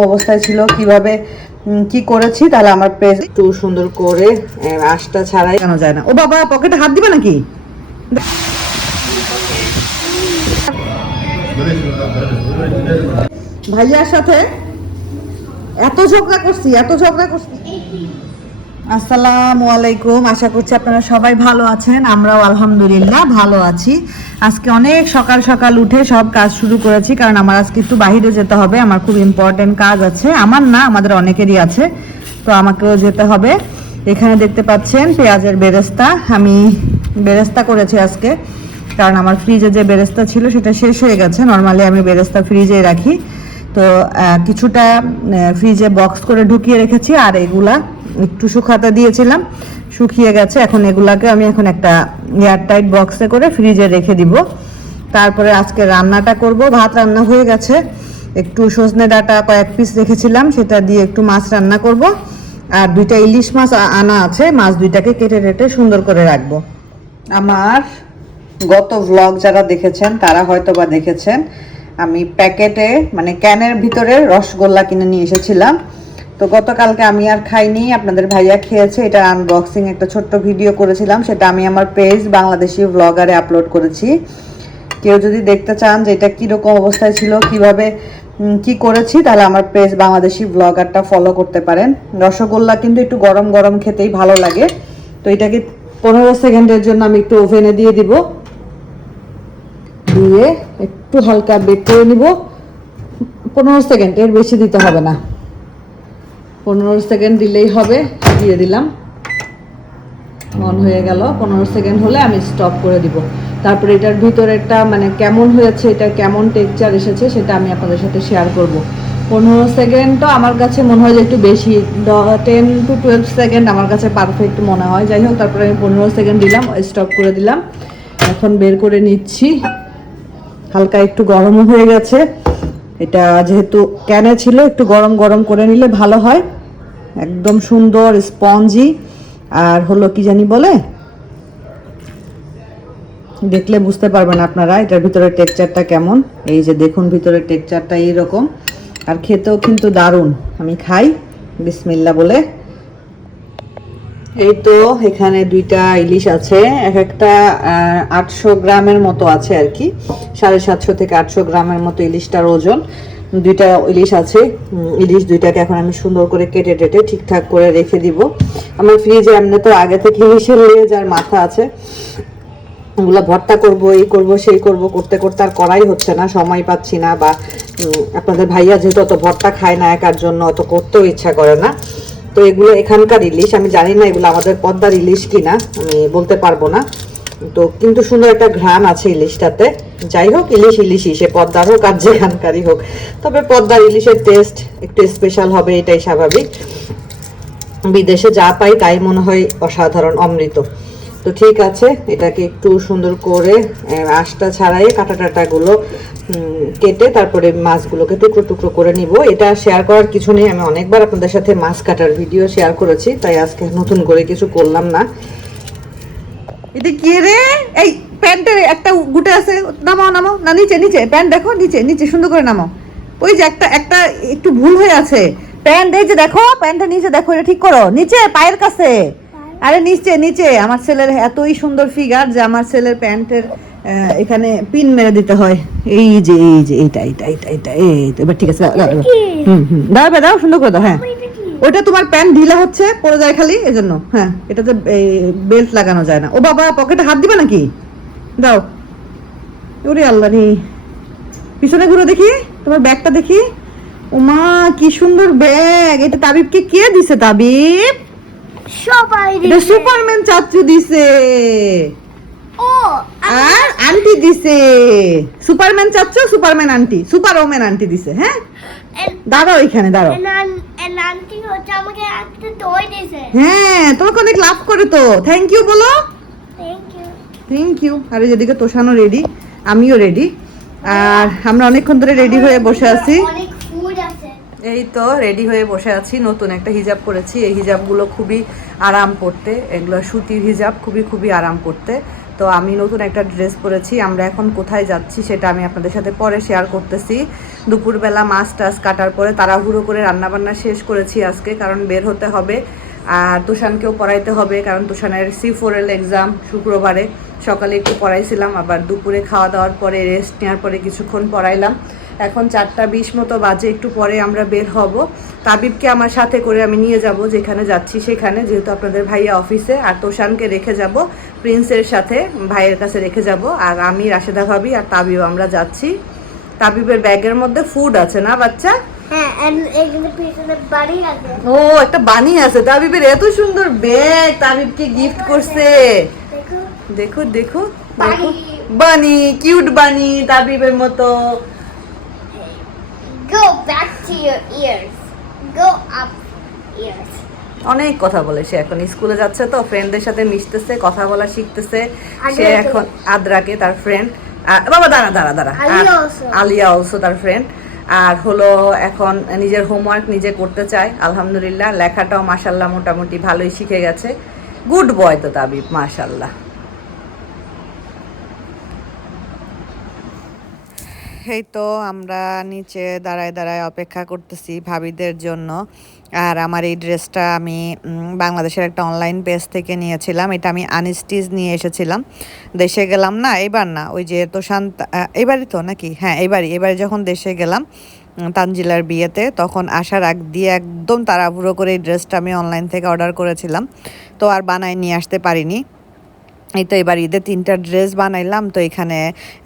অবস্থায় ছিল, কীভাবে কি করেছি তাহলে আমার পেজ একটু সুন্দর করে আশটা ছাড়াই কেন যায় না? ও বাবা, পকেটে হাত দিবে নাকি? ভাইয়ার সাথে এত ঝগড়া করছি, এত ঝগড়া করছি। আসসালামু আলাইকুম। আশা করছি আপনারা সবাই ভালো আছেন, আমরাও আলহামদুলিল্লাহ ভালো আছি। আজকে অনেক সকাল সকাল উঠে সব কাজ শুরু করেছি, কারণ আমার আজকে একটু বাইরে যেতে হবে, আমার খুব ইম্পর্টেন্ট কাজ আছে। আমার না, আমাদের অনেকেরই আছে, তো আমাকেও যেতে হবে। এখানে দেখতে পাচ্ছেন পেঁয়াজের বেরেস্তা। আমি বেরেস্তা করেছি আজকে, কারণ আমার ফ্রিজে যে বেরেস্তা ছিল সেটা শেষ হয়ে গেছে। নর্মালি আমি বেরেস্তা ফ্রিজে রাখি। তো কিছুটা ফ্রিজে বক্স করে ঢুকিয়ে রেখেছি, আর এগুলা একটু শুকাতে দিয়েছিলাম, শুকিয়ে গেছে। এখন এগুলাকে আমি এখন একটা এয়ারটাইট বক্সে করে ফ্রিজে রেখে দিব। তারপরে আজকে রান্নাটা করব। ভাত রান্না হয়ে গেছে। একটু সজনে ডাঁটা কয়েক পিস রেখেছিলাম, সেটা দিয়ে একটু মাছ রান্না করব। আর দুইটা ইলিশ মাছ আনা আছে, মাছ দুইটাকে কেটে কেটে সুন্দর করে রাখব। আমার গত ভ্লগ যারা দেখেছেন, তারা হয়তো বা দেখেছেন, আমি প্যাকেটে মানে ক্যানের ভিতরে রসগোল্লা কিনে নিয়ে এসেছিলাম। তো গতকালকে আমি আর খাইনি, আপনাদের ভাইয়া খেয়েছে, এটা আনবক্সিং একটা ছোট্ট ভিডিও করেছিলাম, সেটা আমি আমার পেজ বাংলাদেশি ভ্লগারে আপলোড করেছি। কেউ যদি দেখতে চান যে এটা কীরকম অবস্থায় ছিল, কীভাবে কি করেছি, তাহলে আমার পেজ বাংলাদেশি ব্লগারটা ফলো করতে পারেন। রসগোল্লা কিন্তু একটু গরম গরম খেতেই ভালো লাগে। তো এটাকে পনেরো সেকেন্ডের জন্য আমি একটু ওভেনে দিয়ে দিব। দিয়ে একটু হালকা বেক করে নিব। পনেরো সেকেন্ড, এর বেশি দিতে হবে না। পনেরো সেকেন্ড দিলেই হবে, দিয়ে দিলাম। অন হয়ে গেল, পনেরো সেকেন্ড হলে আমি স্টপ করে দিব। তারপরে এটার ভিতরেরটা মানে কেমন হয়েছে, এটা কেমন টেক্সচার এসেছে, সেটা আমি আপনাদের সাথে শেয়ার করব। পনেরো সেকেন্ড তো আমার কাছে মনে হয় যে একটু বেশি টেন টু টুয়েলভ সেকেন্ড আমার কাছে পারফেক্ট মনে হয়। যাই হোক, তারপরে আমি পনেরো সেকেন্ড দিলাম স্টপ করে দিলাম। এখন বের করে নিচ্ছি। হালকা একটু গরমও হয়ে গেছে। এটা যেহেতু ক্যানে ছিল, একটু গরম গরম করে নিলে ভালো হয়। একদম সুন্দর স্পঞ্জি, আর হলো কি জানি বলে? দেখলে বুঝতে পারবেন আপনারা এটার ভিতরে টেক্সচারটা কেমন। এই যে দেখুন ভিতরে টেক্সচারটা এইরকম। আর খেতেও কিন্তু দারুণ। আমি খাই বিসমিল্লা বলে। এই তো এখানে দুইটা ইলিশ আছে। এক একটা আটশো গ্রামের মতো আছে আর কি। সাড়ে সাতশো থেকে আটশো গ্রামের মতো ইলিশটার ওজন। দুইটা ইলিশ আছে। ইলিশ দুইটাকে এখন আমি সুন্দর করে কেটে টেটে ঠিকঠাক করে রেখে দিব। আমার ফ্রিজে এমনি তো আগে থেকে ইলিশের লেজ আর মাথা আছে, ওগুলো ভর্তা করব, এই করব, সেই করব, করতে করতে আর করাই হচ্ছে না, সময় পাচ্ছি না বা আপনাদের ভাইয়া যেহেতু অত ভর্তা খায় না একার জন্য, অত করতেও ইচ্ছা করে না। তো এগুলো এখানকার ইলিশ, আমি জানি না এগুলো আমাদের পদ্মার ইলিশ কিনা, আমি বলতে পারব না। তো কিন্তু সুন্দর একটা ঘ্রাণ আছে ইলিশটাতে। যাই হোক, ইলিশ ইলিশই, সে পদ্মার হোক আর যেখানকারই হোক। তবে পদ্মার ইলিশের টেস্ট একটু স্পেশাল হবে, এটাই স্বাভাবিক। বিদেশে যা পাই তাই মনে হয় অসাধারণ, অমৃত। তো ঠিক আছে, এটাকে একটু সুন্দর করে আঁশটা ছাড়াই কাটা টাটাগুলো কেটে তারপরে মাছগুলোকে টুকরো টুকরো করে নিব। এটা শেয়ার করার কিছু নেই, আমি অনেকবার আপনাদের সাথে মাছ কাটার ভিডিও শেয়ার করেছি, তাই আজকে নতুন করে কিছু করলাম না। এটা কি রে? এই প্যান্টের একটা গুটে আছে নামাও নামাও। না নিচে নিচে প্যান্ট দেখো নিচে নিচে সুন্দর করে নামাও। ওই যে একটা একটা একটু ভুল হয়ে আছে। প্যান্ট এই যে দেখো প্যান্টটা নিচে দেখো এটা ঠিক করো। নিচে পায়ের কাছে। আরে নিচে নিচে। আমার ছেলের এতই সুন্দর ফিগার যে আমার ছেলের প্যান্টের আহ, এখানে পিন মেরে দিতে হয়। এই যে এই যে এইটা এইটা এইটা এইটা এই তো এবার ঠিক আছে। হুম হুম। দাও দাও সুন্দর করে দাও হ্যাঁ। ওটা তোমার প্যান্ট ঢিলা হচ্ছে পড়ে যায় খালি এজন্য। হ্যাঁ এটাতে বেল্ট লাগানো যায় না। ও বাবা পকেটে হাত দিবে নাকি? দাও। ওরে আল্লাহ রে। পিছনে ঘুরে দেখি তোমার ব্যাগটা দেখি। ওমা কি সুন্দর ব্যাগ। এটা তাবিবকে কে দিছে তাবিব? সবাই এটা সুপারম্যান চাচু দিছে। আর আন্টি দিছে। সুপারম্যান চাচু Superman aunty. Super woman aunty দিছে হ্যাঁ? দাঁড়াও এখানে দাঁড়াও। নানটি হচ্ছে আমাকে একটা দই দিয়েছে হ্যাঁ তোমাকে অনেক লাভ করে তো। থ্যাংক ইউ বলো। থ্যাংক ইউ থ্যাংক ইউ আর যেদিকে তোষানো রেডি আমিও রেডি আর আমরা অনেকক্ষণ ধরে রেডি হয়ে বসে আছি। এই তো রেডি হয়ে বসে আছি। নতুন একটা হিজাব পরেছি এই হিজাবগুলো খুবই আরাম পড়তে এগুলো সুতির হিজাব খুবই খুবই আরাম পড়তে তো আমি নতুন একটা ড্রেস পরেছি, আমরা এখন কোথায় যাচ্ছি সেটা আমি আপনাদের সাথে পরে শেয়ার করতেছি। দুপুরবেলা মাছ টাছ কাটার পরে তাড়াহুড়ো করে রান্নাবান্না শেষ করেছি আজকে, কারণ বের হতে হবে। আর তুষানকেও পড়াইতে হবে, কারণ তুষানের সি ফোরেল এক্সাম শুক্রবারে। সকালে একটু পড়াইছিলাম, আবার দুপুরে খাওয়া দাওয়ার পরে রেস্ট নেওয়ার পরে কিছুক্ষণ পড়াইলাম। এখন চারটা বিশ মতো বাজে একটু পরে আমরা বের হব। তাবিবকে আমার সাথে করে আমি নিয়ে যাব যেখানে যাচ্ছি সেখানে যেহেতু আপনাদের ভাইয়া অফিসে। আর তোষানকে রেখে যাব প্রিন্সের সাথে ভাইয়ের কাছে রেখে যাব। আর আমি রাশেদা ভাবি আর তাবিব আমরা যাচ্ছি। তাবিবের ব্যাগের মধ্যে ফুড আছে না বাচ্চা? হ্যাঁ ও একটা বানি আছে। তাবিবের এত সুন্দর ব্যাগ তাবিবকে গিফট করছে। দেখো। দেখো দেখো। বানি। কিউট বানি তাবিবের মতো। Go back to your ears. Go up ears. অনেক কথা বলে সে এখন। স্কুলে যাচ্ছে তো ফ্রেন্ডদের সাথে মিশতেছে কথা বলা শিখতেছে। সে এখন আদ্রাকে তার ফ্রেন্ড বাবা দাঁড়া দাঁড়া দাঁড়া। আলিয়া অলসো তার ফ্রেন্ড আর হলো এখন নিজের হোমওয়ার্ক নিজে করতে চায়। আলহামদুলিল্লাহ লেখাটাও মাসাল্লাহ মোটামুটি ভালোই শিখে গেছে। গুড বয় তো তাবিব মাশাল্লাহ। এই তো আমরা নিচে দাঁড়ায় দাঁড়ায় অপেক্ষা করতেছি ভাবিদের জন্য। আর আমার এই ড্রেসটা আমি বাংলাদেশের একটা অনলাইন পেজ থেকে নিয়েছিলাম। এটা আমি আনিস্টিজ নিয়ে এসেছিলাম। দেশে গেলাম না এবার না। ওই যে তোষান্ত আহ, এবারই তো নাকি? হ্যাঁ এবারই। এবারে যখন দেশে গেলাম তানজিলার বিয়েতে তখন আসার আগ দিয়ে একদম তাড়াহুড়ো করে এই ড্রেসটা আমি অনলাইন থেকে অর্ডার করেছিলাম। তো আর বানায় নিয়ে আসতে পারিনি। এই তো এবার ঈদে তিনটা ড্রেস বানাইলাম, তো এখানে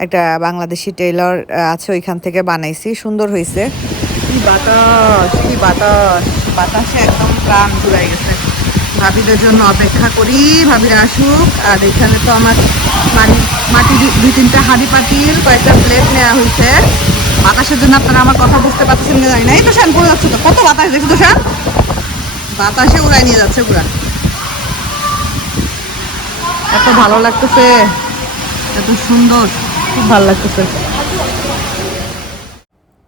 একটা বাংলাদেশি টেইলর আছে ওইখান থেকে বানাইছি, সুন্দর হয়েছে কি বাতাস কি বাতাস। বাতাসে একদম প্রাণ জুড়াই ভাবিদের জন্য অপেক্ষা করি, ভাবিরা আসুক। আর এখানে তো আমার মানে মাটি দুই তিনটা হাঁড়ি পাতিল, কয়েকটা প্লেট নেওয়া হয়েছে বাতাসের জন্য আপনারা আমার কথা বুঝতে পারছেন কি জানি না। এই তো শান পড়ে তো। কত বাতাস দেখছ তো বাতাসে উড়াই নিয়ে যাচ্ছে পুরা। এত ভালো লাগতেছে। এত সুন্দর। খুব ভালো লাগতেছে।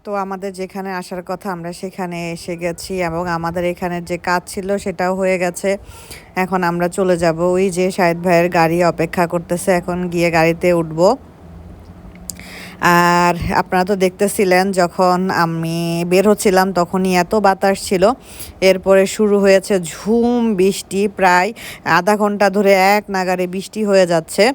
তো আমাদের যেখানে আসার কথা আমরা সেখানে এসে গেছি এবং আমাদের এখানে যে কাজ ছিল সেটাও হয়ে গেছে। এখন আমরা চলে যাব। ওই যে শাহেদ ভাইয়ের গাড়ি অপেক্ষা করতেছে। এখন গিয়ে গাড়িতে উঠবো। আর আপনারা তো দেখতেছিলেন, যখন আমি বের হচ্ছিলাম তখনই এত বাতাস ছিল। এরপরে শুরু হয়েছে ঝুম, বৃষ্টি, প্রায় আধা ঘণ্টা ধরে এক নাগারে বৃষ্টি হয়ে যাচ্ছে।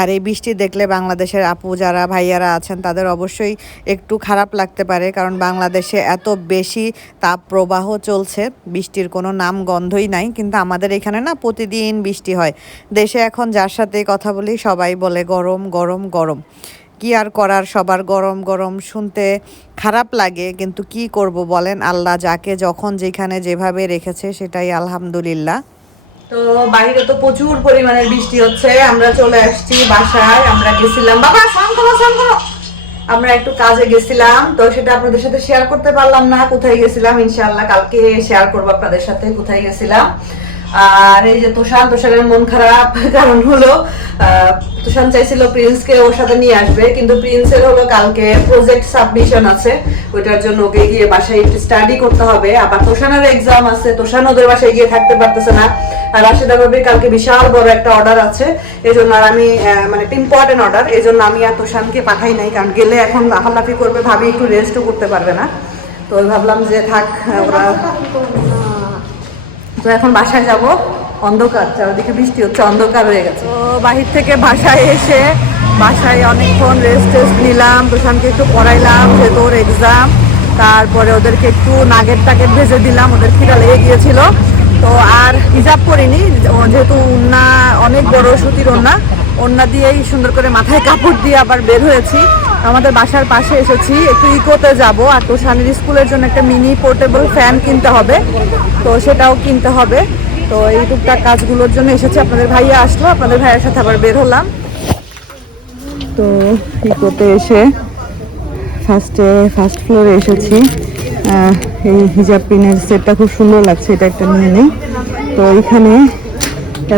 আর এই বৃষ্টি দেখলে বাংলাদেশের আপু যারা, ভাইয়ারা আছেন, তাদের অবশ্যই একটু খারাপ লাগতে পারে, কারণ বাংলাদেশে এত বেশি তাপ প্রবাহ চলছে। বৃষ্টির কোনো নাম গন্ধই নাই, কিন্তু আমাদের এখানে না প্রতিদিন বৃষ্টি হয়। দেশে এখন যার সাথে কথা বলি, সবাই বলে গরম গরম গরম। কি আর করার? সবার গরম গরম শুনতে খারাপ লাগে, কিন্তু কি করব বলেন? আল্লাহ যাকে যখন যেখানে যেভাবে রেখেছে সেটাই আলহামদুলিল্লাহ। তো বাইরে তো প্রচুর পরিমাণে বৃষ্টি হচ্ছে। আমরা চলে আসছি বাসায়। আমরা গেছিলাম। বাবা স্নান করো আমরা একটু কাজে গেছিলাম। তো সেটা আপনাদের সাথে শেয়ার করতে পারলাম না। কোথায় গেছিলাম? ইনশাআল্লাহ কালকে শেয়ার করব আপনাদের সাথে। কোথায় গেছিলাম? আর এই যে তোষান, তোষানের মন খারাপ কারণ হলো তোষান চাইছিল প্রিন্সকে ওর সাথে নিয়ে আসবে, কিন্তু প্রিন্সের হলো কালকে প্রজেক্ট সাবমিশন আছে, ওইটার জন্য ওকে গিয়ে বাসায় একটু স্টাডি করতে হবে। আবার তোষানের এক্সাম আছে, তোষান ওদের বাসায় গিয়ে থাকতে পারতেছে না। আর রাশেদা ভাবির কালকে বিশাল বড় একটা অর্ডার আছে এই জন্য আর আমি মানে ইম্পর্টেন্ট অর্ডার এই জন্য আমি আর তোষানকে পাঠাই নাই, কারণ গেলে এখন লাফালাফি করবে, ভাবি একটু রেস্টও করতে পারবে না। তো ভাবলাম যে থাক ওরা তো এখন বাসায় যাব। অন্ধকার, চারিদিকে বৃষ্টি হচ্ছে, অন্ধকার হয়ে গেছে। তো বাহির থেকে বাসায় এসে বাসায় অনেকক্ষণ রেস্ট টেস্ট নিলাম তুষানকে একটু পড়াইলাম যেহেতু ওর এক্সাম তারপরে ওদেরকে একটু নাগের টাগেট ভেজে দিলাম, ওদের খিদা লেগে গিয়েছিল। তো আর হিজাব করিনি যেহেতু উন্না অনেক বড় সুতির ওন্না ওন্না দিয়েই সুন্দর করে মাথায় কাপড় দিয়ে আবার বের হয়েছি। আমাদের বাসার পাশে এসেছি, একটু ইকোতে যাব। আর তো তোষানের স্কুলের জন্য একটা মিনি পোর্টেবল ফ্যান কিনতে হবে। তো সেটাও কিনতে হবে। তো এই টুকটাক কাজগুলোর জন্য এসেছি। আপনাদের ভাইয়া আসলো, আপনাদের ভাইয়ের সাথে আবার বের হলাম। তো ইকোতে এসে ফার্স্টে ফার্স্ট ফ্লোরে এসেছি। এই হিজাব পিনের সেটটা খুব সুন্দর লাগছে, এটা একটা নিয়ে নেই। তো এখানে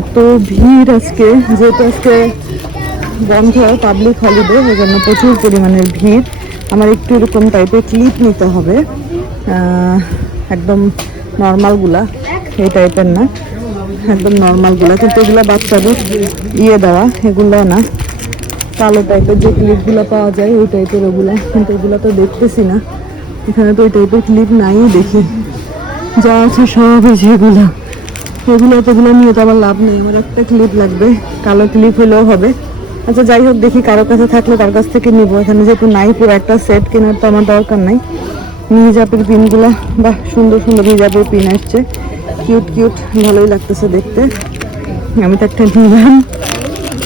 এত ভিড় আজকে, যেহেতু আজকে বন্ধ পাবলিক হলিডে ওই জন্য প্রচুর পরিমাণের ভিড়। আমার একটু এরকম টাইপের ক্লিপ নিতে হবে। একদম নর্মালগুলা এই টাইপের না। একদম নর্মালগুলা কিন্তু এগুলা বাচ্চাদের ইয়ে দেওয়া, এগুলো না। কালো টাইপের যে ক্লিপগুলো পাওয়া যায়, ওই টাইপের ওগুলা। কিন্তু ওগুলো তো দেখতেছি না। এখানে তো ওই টাইপের ক্লিপ নাই দেখি। যা আছে সব এই যেগুলো এগুলো। তোগুলো নিয়ে তো আমার লাভ নেই। আমার একটা ক্লিপ লাগবে। কালো ক্লিপ হলেও হবে। আচ্ছা যাই হোক, দেখি কারও কাছে থাকলে তার কাছ থেকে নিবো। এখানে যেহেতু নাই পুরো একটা সেট কেনার তো আমার দরকার নাই। হিজাবের পিনগুলা, বাহ, সুন্দর সুন্দর হিজাবের পিন আসছে। কিউট কিউট ভালোই লাগতেছে দেখতে। আমি তো একটা নিলাম।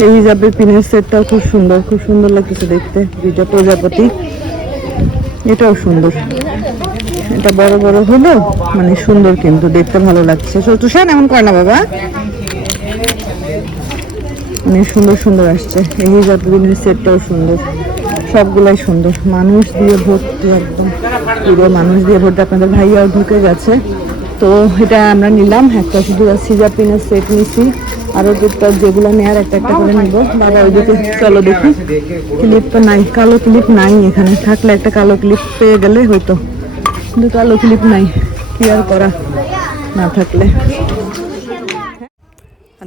এই হিজাবের পিনের সেটটাও খুব সুন্দর খুব সুন্দর লাগতেছে দেখতে, দুইটা প্রজাপতি। এটাও সুন্দর। এটা বড় বড় হলো মানে সুন্দর কিন্তু, দেখতে ভালো লাগছে। তুষার এমন করে না বাবা। অনেক সুন্দর সুন্দর আসছে। এই হিজাবগুলির সেটটাও সুন্দর, সবগুলাই সুন্দর। মানুষ দিয়ে ভর্তি একদম। পুরো মানুষ দিয়ে ভর্তি। আপনাদের ভাইয়াও ঢুকে গেছে। তো এটা আমরা নিলাম। একটা শুধু সিজাপিনের সেট নিছি। আরও দুটো যেগুলো নেয়ার একটা একটা করে নিব। বাবা ওইদিকে, চলো দেখি। ক্লিপ তো নাই। কালো ক্লিপ নাই এখানে। থাকলে একটা কালো ক্লিপ পেয়ে গেলে হয়তো। কিন্তু কালো ক্লিপ নাই। কি আর করা? না থাকলে।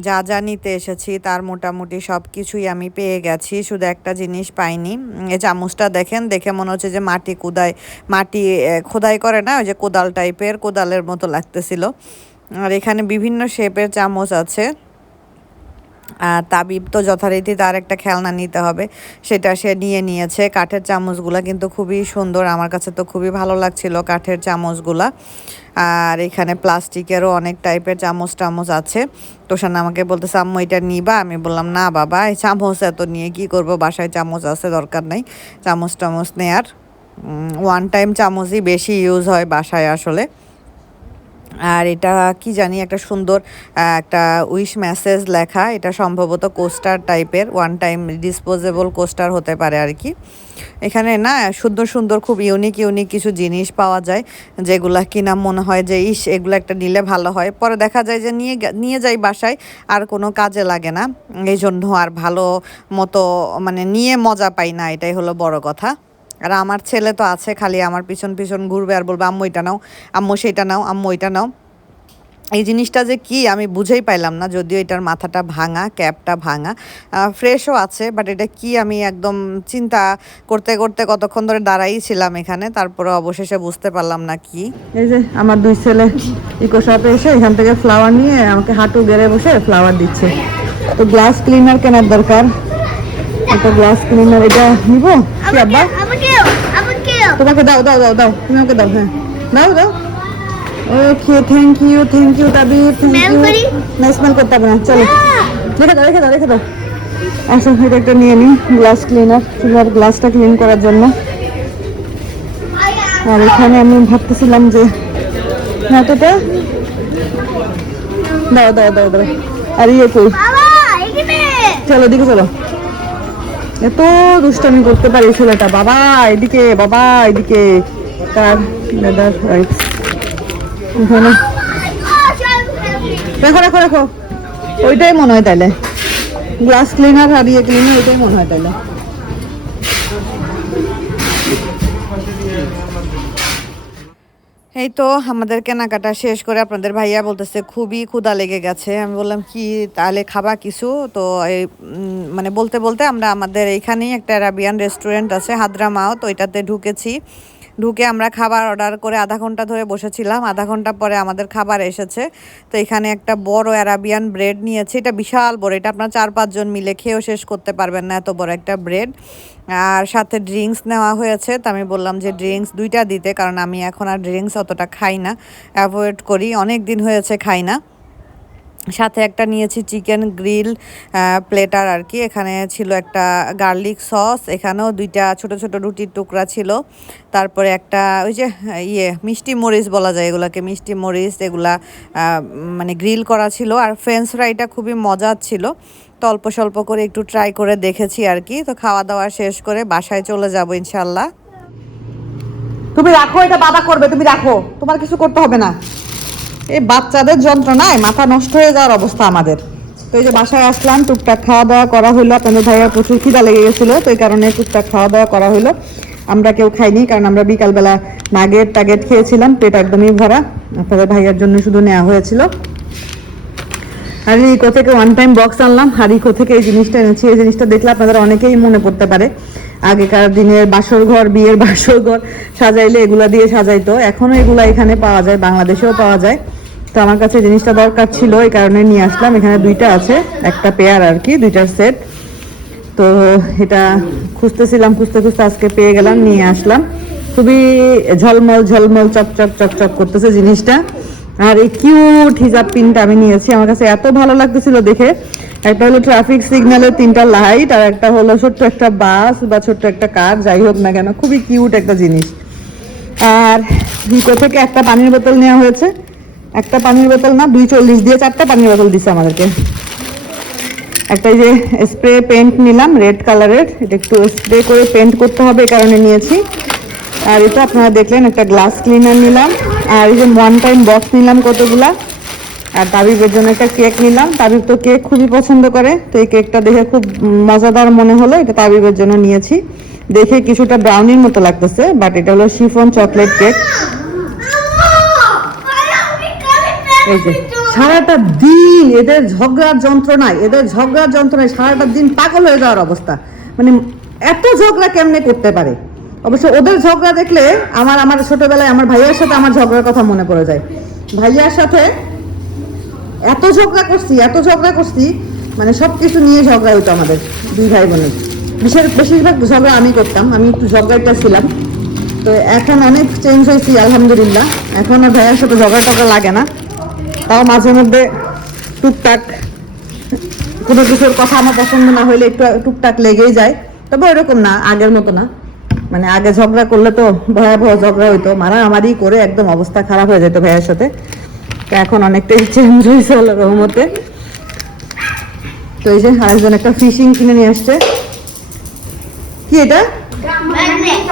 যা যা নিতে এসেছি তার মোটামুটি সব কিছুই আমি পেয়ে গেছি, শুধু একটা জিনিস পাইনি। এই চামচটা দেখেন, দেখে মনে হচ্ছে যে মাটি কোদাই মাটি খোদাই করে না, ওই যে কোদাল টাইপের কোদালের মতো লাগতেছিল। আর এখানে বিভিন্ন শেপের চামচ আছে। তাবিব তো যথারীতি তার একটা খেলনা নিতে হবে। সেটা সে নিয়ে নিয়েছে। কাঠের চামচগুলা কিন্তু খুবই সুন্দর। আমার কাছে তো খুবই ভালো লাগছিল কাঠের চামচগুলা। আর এখানে প্লাস্টিকেরও অনেক টাইপের চামচ টামচ আছে। তোষান আমাকে বলতে আম্মু, এটা নিবা? আমি বললাম, না বাবা, এই চামচ এত নিয়ে কি করব? বাসায় চামচ আছে, দরকার নেই। চামচ টামচ নেয়ার। ওয়ান টাইম চামচই বেশি ইউজ হয় বাসায় আসলে। আর এটা কি জানি, একটা সুন্দর একটা উইশ মেসেজ লেখা। এটা সম্ভবত কোস্টার টাইপের ওয়ান টাইম ডিসপোজেবল কোস্টার হতে পারে আর কি। এখানে না, সুন্দর সুন্দর, খুব ইউনিক ইউনিক কিছু জিনিস পাওয়া যায়, যেগুলা কিনা মনে হয় যে, ইস, এগুলো একটা নিলে ভালো হয়। পরে দেখা যায় যে, নিয়ে নিয়ে যাই বাসায়। আর কোনো কাজে লাগে না। এই জন্য আর ভালো মতো মানে নিয়ে মজা পাই না, এটাই হলো বড় কথা। আর আমার ছেলে তো আছে খালি আমার পিছন পিছন ঘুরবে আর বলবে, আম্মু, এটা নাও, আম্মু, সেটা নাও, আম্মু, এটা নাও। এই জিনিসটা যে কি আমি বুঝেই পাইলাম না, যদিও এটার মাথাটা ভাঙা, ক্যাপটা ভাঙা ফ্রেশও আছে বাট এটা কি আমি একদম চিন্তা করতে করতে কতক্ষণ ধরে দাঁড়াই ছিলাম এখানে, তারপরে অবশেষে বুঝতে পারলাম না কি। এই যে আমার দুই ছেলে ইকো শপে এসে এখান থেকে ফ্লাওয়ার নিয়ে আমাকে হাঁটু গেড়ে বসে ফ্লাওয়ার দিচ্ছে। তো গ্লাস ক্লিনার কেনার দরকার। এটা গ্লাস ক্লিনার এটা নিব? কি আব্বা? তোমাকে দাও দাও দাও দাও তুমি আমাকে দাও হ্যাঁ। দাও দাও। Okay thank you thank you Tabir thank you না স্মেল করতে হবে না চলো। রেখে দাও রেখে দাও রেখে দাও। আসো এটা একটা নিয়ে নিই গ্লাস ক্লিনার চুলার গ্লাসটা ক্লিন করার জন্য। আর এখানে আমি ভাবতেছিলাম যে তো দাও দাও দাও দাও। আর ইয়ে কই? চলো দিকে চলো। এত দুষ্টামি করতে পারে ছেলেটা। বাবা, এদিকে বাবা, এদিকে। তার দাদার দেখো রাখো রাখো ওইটাই মনে হয় তাহলে গ্লাস ক্লিনার হারিয়ে ক্লিনার ওইটাই মনে হয় তাইলে। এই তো, আমাদের কেনাকাটা শেষ করে আপনাদের ভাইয়া বলতেছে, খুবই ক্ষুদা লেগে গেছে। আমি বললাম, কি, তাহলে খাবা কিছু? তো এই মানে বলতে বলতে আমরা আমাদের এইখানেই একটা অ্যারাবিয়ান রেস্টুরেন্ট আছে হাদ্রামাও তো এটাতে ঢুকেছি। ঢুকে আমরা খাবার অর্ডার করে আধা ঘণ্টা ধরে বসেছিলাম। আধা ঘণ্টা পরে আমাদের খাবার এসেছে। তো এখানে একটা বড় অ্যারাবিয়ান ব্রেড নিয়েছি। এটা বিশাল বড়, এটা আপনার চার পাঁচজন মিলে খেয়েও শেষ করতে পারবেন না এত বড় একটা ব্রেড। আর সাথে ড্রিঙ্কস নেওয়া হয়েছে। তো আমি বললাম যে ড্রিঙ্কস দুইটা দিতে, কারণ আমি এখন আর ড্রিঙ্কস অতটা খাই না। অ্যাভয়েড করি, অনেক দিন হয়েছে খাই না। সাথে একটা নিয়েছি চিকেন গ্রিল প্লেটার আর কি এখানে ছিল একটা গার্লিক সস, এখানেও দুইটা ছোট ছোট রুটির টুকরা ছিল। তারপরে একটা ওই যে ইয়ে মিষ্টি মরিচ বলা যায় এগুলাকে, মিষ্টি মরিচ, এগুলা মানে গ্রিল করা ছিল। আর ফ্রেঞ্চ ফ্রাইটা খুবই মজার ছিল। তো অল্প স্বল্প করে একটু ট্রাই করে দেখেছি আর কি তো খাওয়া দাওয়া শেষ করে বাসায় চলে যাব ইনশাল্লাহ তুমি রাখো, এটা বাবা করবে, তুমি রাখো। তোমার কিছু করতে হবে না। এই বাচ্চাদের যন্ত্রণায় মাথা নষ্ট হয়ে যাওয়ার অবস্থা আমাদের। তো এই যে বাসায় আসলাম, টুকটাক খাওয়া দাওয়া করা হলো আপনাদের ভাইয়ার প্রচুর খিদা লেগে গেছিল, তো এই কারণে টুকটাক খাওয়া দাওয়া করা হলো আমরা কেউ খাইনি, কারণ আমরা বিকালবেলা নাগেট টাগেট খেয়েছিলাম, পেট একদমই ভরা। আপনাদের ভাইয়ার জন্য শুধু নেওয়া হয়েছিল। আর ইকো থেকে ওয়ান টাইম বক্স আনলাম। আর ইকো থেকে এই জিনিসটা এনেছি। এই জিনিসটা দেখলে আপনাদের অনেকেই মনে পড়তে পারে। আগেকার দিনের বাসর ঘর, বিয়ের বাসর ঘর, সাজাইলে এগুলা দিয়ে সাজাইতো। এখনও এগুলা এখানে পাওয়া যায়, বাংলাদেশেও পাওয়া যায়। তো আমার কাছে জিনিসটা দরকার ছিল, এই কারণে নিয়ে আসলাম। এখানে দুইটা আছে, একটা পেয়ার আর কি দুইটার সেট তো এটা খুঁজতেছিলাম, খুঁজতে খুঁজতে আজকে পেয়ে গেলাম, নিয়ে আসলাম। খুবই ঝলমল ঝলমল চকচক চকচক করতেছে জিনিসটা। আর এই কিউট হিজাব পিনটা আমি নিয়েছি, আমার কাছে এত ভালো লাগতেছিল দেখে। একটা হলো ট্রাফিক সিগন্যালের তিনটা লাইট আর একটা হলো ছোট্ট একটা বাস বা ছোট্ট একটা কার যাই হোক না কেন, খুবই কিউট একটা জিনিস। আর ভিকো থেকে একটা পানির বোতল নেওয়া হয়েছে। একটা পানির বোতল না, দুই চল্লিশ দিয়ে চারটা পানির বোতল দিছে আমাদেরকে। একটা যে স্প্রে পেন্ট নিলাম রেড কালারের এটা একটু স্প্রে করে পেন্ট করতে হবে এই কারণে নিয়েছি। আর এটা আপনারা দেখলেন, একটা গ্লাস ক্লিনার নিলাম, আর এই যে ওয়ান টাইম বক্স নিলাম কতগুলা। আর তাবিবের জন্য একটা কেক নিলাম, তাবিব তো কেক খুবই পছন্দ করে, তো এই কেকটা দেখে খুব মজাদার মনে হলো, এটা তাবিবের জন্য নিয়েছি। দেখে কিছুটা ব্রাউনির মতো লাগতেছে বাট এটা হলো শিফন চকলেট কেক এই যে, সারাটা দিন এদের ঝগড়ার যন্ত্রণায়, এদের ঝগড়ার যন্ত্রণায় সারাটা দিন পাগল হয়ে যাওয়ার অবস্থা। মানে এত ঝগড়া কেমনে করতে পারে? অবশ্য ওদের ঝগড়া দেখলে আমার আমার ছোটবেলায় আমার ভাইয়ার সাথে আমার ঝগড়ার কথা মনে পড়ে যায়। ভাইয়ার সাথে এত ঝগড়া করছি, এত ঝগড়া করছি মানে সব কিছু নিয়ে ঝগড়া হইতো আমাদের দুই ভাই বোনের। বিশেষ, বেশিরভাগ ঝগড়া আমি করতাম, আমি একটু ঝগড়াটা ছিলাম। তো এখন অনেক চেঞ্জ হয়েছি, আলহামদুলিল্লাহ। এখন আর ভাইয়ার সাথে ঝগড়া টগড়া লাগে না। তাও মাঝে মধ্যে টুকটাক কোনো কিছুর কথা আমার পছন্দ না হইলে একটু টুকটাক লেগেই যায়। তবে এরকম না আগের মতো না। মানে আগে ঝগড়া করলে তো ভয়াবহ ঝগড়া হইতো। মারামারি করে একদম অবস্থা খারাপ হয়ে যেত ভাইয়ের সাথে। তো এখন অনেকটাই চেঞ্জ হয়েছে আল্লাহ রহমতে। তো এই যে আরেকজন একটা ফিশিং কিনে নিয়ে আসছে। কি এটা?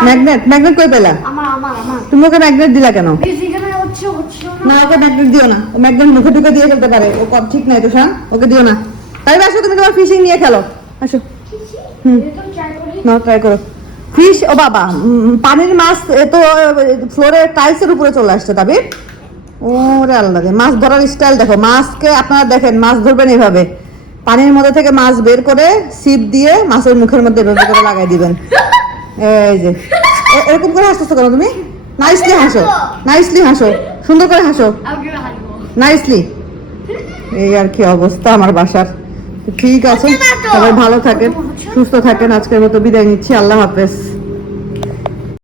ম্যাগনেট ম্যাগনেট কই পেলা? আমার আমার আমার। তুমি ওকে ম্যাগনেট দিলা কেন? যেখানে হচ্ছে হচ্ছে না, ওকে ম্যাগনেট দিও না। ও ম্যাগনেট মুখে টুকে দিয়ে ফেলতে পারে। ও কম ঠিক নাই তো শান ওকে দিও না। তাই আসো, তুমি তোমার ফিশিং নিয়ে খেলো। আসো। হুম। না ট্রাই করো। ফিশ ও বাবা পানির মাছ তো ফ্লোরে টাইলসের উপরে চলে আসছে তবে ওরে আল্লাহ মাছ ধরার স্টাইল দেখো। মাছকে আপনারা দেখেন, মাছ ধরবেন এইভাবে পানির মধ্যে থেকে মাছ বের করে সিপ দিয়ে মাছের মুখের মধ্যে এভাবে করে লাগাই দিবেন। এই যে। এরকম করে হাসতেছো কেন তুমি? নাইসলি হাসো। নাইসলি হাসো। সুন্দর করে হাসো। নাইসলি এই আর কি অবস্থা আমার বাসার। ঠিক আছে। সবাই ভালো থাকেন সুস্থ থাকেন। আজকের মতো বিদায় নিচ্ছি। আল্লাহ হাফেজ।